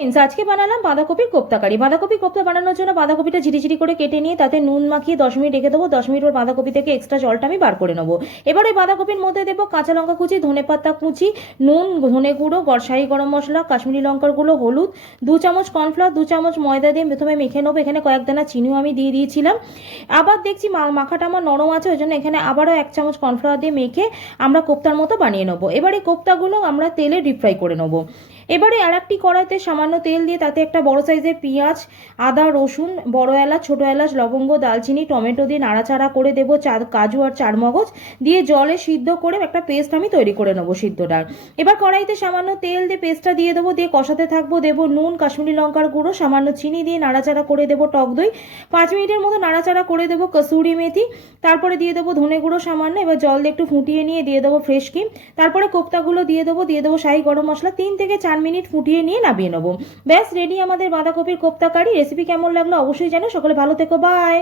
আজকে বানালাম বাঁধাকপির কোপ্তা কারি। বাঁধাকপির কোপ্তা বানানোর জন্য বাঁধাকপিটা ঝিরিঝিরি করে কেটে নিয়ে তাতে নুন মাখিয়ে 10 মিনিট রেখে দেবো। 10 মিনিট পর বাঁধাকপি থেকে এক্সট্রা জলটা আমি বার করে নেবো। এবার ওই বাঁধাকপির মধ্যে দেবো কাঁচা লঙ্কা কুচি, ধনে পাতা কুচি, নুন, ধনে গুঁড়ো, শাহি গরম মশলা, কাশ্মীরি লঙ্কার গুঁড়ো, হলুদ, 2 চামচ কর্নফ্লাওয়ার, 2 চামচ ময়দা দিয়ে প্রথমে মেখে নেবো। এখানে কয়েক দানা চিনিও আমি দিয়ে দিয়েছিলাম। আবার দেখছি মাখাটা আমার নরম আছে, ওই জন্য এখানে আবারও 1 চামচ কর্নফ্লাওয়ার দিয়ে মেখে আমরা কোপ্তার মতো বানিয়ে নেবো। এবার এই কোপ্তাগুলো আমরা তেলে ডিপ ফ্রাই করে নেবো। এবারে আর একটি কড়াইতে সামান্য তেল দিয়ে তাতে একটা বড় সাইজের পেঁয়াজ, আদা, রসুন, বড় এলাচ, ছোট এলাচ, লবঙ্গ, দালচিনি, টমেটো দিয়ে নাড়াচাড়া করে দেবো। কাজু আর চারমগজ দিয়ে জলে সিদ্ধ করে একটা পেস্ট আমি তৈরি করে নেবো সিদ্ধটার। এবার কড়াইতে সামান্য তেল দিয়ে পেস্টটা দিয়ে দেবো, দিয়ে কষাতে থাকবো। দেবো নুন, কাশ্মীরি লঙ্কার গুঁড়ো, সামান্য চিনি দিয়ে নাড়াচাড়া করে দেবো টক দই। 5 মিনিটের মতো নাড়াচাড়া করে দেবো কসুরি মেথি। তারপরে দিয়ে দেবো ধনে গুঁড়ো সামান্য। এবার জল দিয়ে একটু ফুটিয়ে নিয়ে দিয়ে দেবো ফ্রেশ ক্রিম। তারপরে কোপ্তাগুলো দিয়ে দেবো শাহি গরম মশলা। 3 থেকে 4 মিনিট ফুটিয়ে নিয়ে নামিয়ে নেবো। ব্যাস রেডি আমাদের বাঁধাকপির কোপ্তা কারি। রেসিপি কেমন লাগলো অবশ্যই জানো। সকলে ভালো থেকো, বাই।